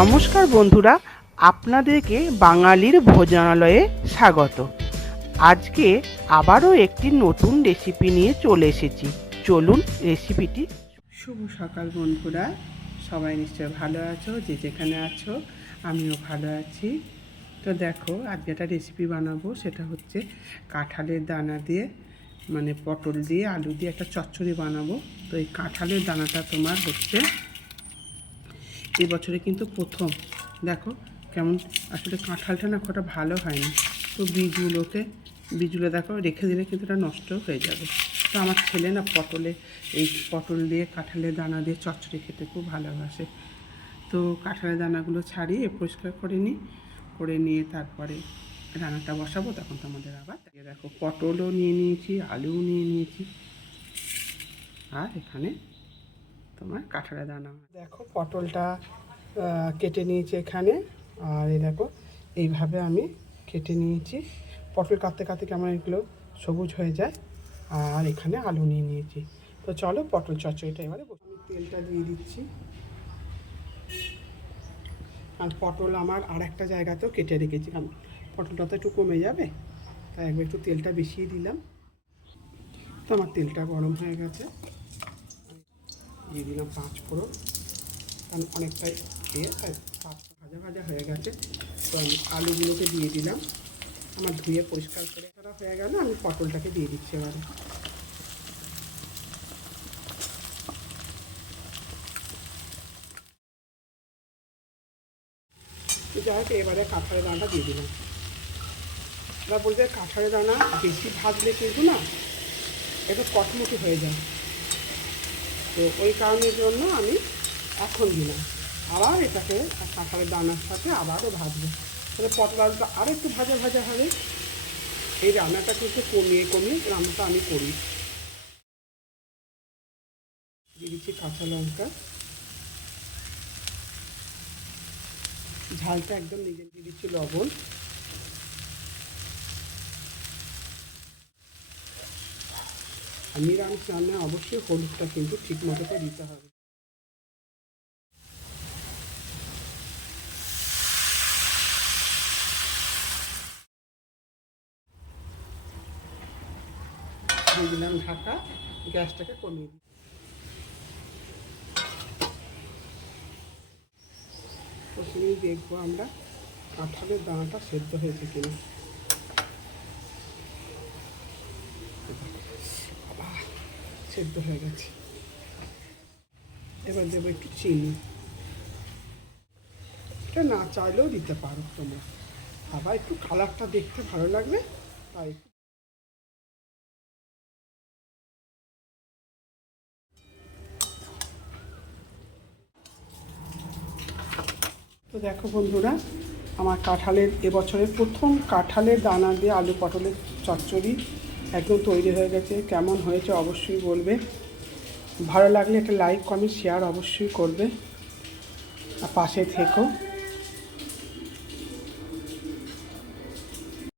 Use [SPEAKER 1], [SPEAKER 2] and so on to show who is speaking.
[SPEAKER 1] নমস্কার বন্ধুরা, আপনাদেরকে বাঙালির ভোজনালয়ে স্বাগত। আজকে আবারও একটি নতুন রেসিপি নিয়ে চলে এসেছি। চলুন রেসিপিটি শুভ সকাল বন্ধুরা, সবাই নিশ্চয় ভালো আছো? যে যেখানে আছো, আমিও ভালো আছি। তো দেখো, আজকে একটা রেসিপি বানাবো, সেটা হচ্ছে কাঁঠালের দানা দিয়ে মানে পটল দিয়ে, আলু দিয়ে একটা চচ্চড়ি বানাবো। তো এই কাঁঠালের দানাটা তোমার হচ্ছে এই বছরে কিন্তু প্রথম। দেখো কেমন, আসলে কাঁঠালটা না কটা ভালো হয়নি। তো বীজগুলোতে বীজগুলো দেখো রেখে দিলে কিন্তু এটা নষ্ট হয়ে যাবে। তো আমার ছেলে না পটলে, এই পটল দিয়ে কাঁঠালের দানা দিয়ে চচ্চড়ি খেতে খুব ভালোবাসে। তো কাঁঠালের দানাগুলো ছাড়িয়ে পরিষ্কার করে নিই, করে নিয়ে তারপরে রান্নাটা বসাবো, তখন তোমাদের আবার দেখো, পটলও নিয়ে নিয়েছি, আলুও নিয়ে নিয়েছি। আর এখানে তোমার কাঁঠালের দানা দেখো, পটলটা কেটে নিয়েছি এখানে। আর এই দেখো, এইভাবে আমি কেটে নিয়েছি। পটল কাটতে কাটতে কেমন এগুলো সবুজ হয়ে যায়। আর এখানে আলু নিয়ে নিয়েছি। তো চলো, পটল চচ্চড়িটা এবারে আমি তেলটা দিয়ে দিচ্ছি। আর পটল আমার আর একটা জায়গাতেও কেটে রেখেছি কারণ পটলটা তো একটু কমে যাবে, তাই একবার একটু তেলটা বেশিয়ে দিলাম। তো আমার তেলটা গরম হয়ে গেছে। দিয়ে দিলাম পাঁচ ফোড়ন। কারণ অনেকটাই খেয়ে তাই পাঁচ ভাজা ভাজা হয়ে গেছে। তো আমি আলুগুলোকে দিয়ে দিলাম। আমার ধুয়ে পরিষ্কার করে করা হয়ে গেল। আমি পটলটাকে দিয়ে দিচ্ছি এবারে। যাই হোক, এবারে কাঁঠালের দানাটা দিয়ে দিলাম। এবার বলতে কাঁঠালের দানা বেশি ভাজলে কিন্তু না একটু কটমুটি হয়ে যায়। তো ওই কারণের জন্য আমি এখন দিলাম। আবার এটাকে কাঁঠালের দানার সাথে আবারও ভাজবো। তাহলে পটল আরও একটু ভাজা ভাজা হবে। এই রান্নাটা কিন্তু কমিয়ে কমিয়ে রান্নাটা আমি করি। দিয়ে দিচ্ছি কাঁচা লঙ্কা। ঝালটা একদম নিজে দিয়ে দিচ্ছি লবণ। নিরামিষ রান্নায় অবশ্যই হলুদটা কিন্তু ঠিক মতো করে দিতে হবে। দিলাম ঢাকা, গ্যাসটাকে কমিয়ে দিই প্রথমেই দেখব আমরা কাঁঠালের দানাটা সেদ্ধ হয়েছে কিনা। সেদ্ধ হয়ে গেছে। এবার দেবো একটু চিনি। এটা না চাইলেও দিতে পারো তোমরা। আবার একটু কালারটা দেখতে ভালো লাগবে, তাই তো দেখো বন্ধুরা, আমার কাঁঠালের এবছরের প্রথম কাঁঠালের দানা দিয়ে আলু পটলের চচ্চড়ি একদম তৈরি হয়ে গেছে, কেমন হয়েছে অবশ্যই বলবে। ভালো লাগলে একটা লাইক কমেন্ট শেয়ার অবশ্যই করবে। আর পাশে থেকো।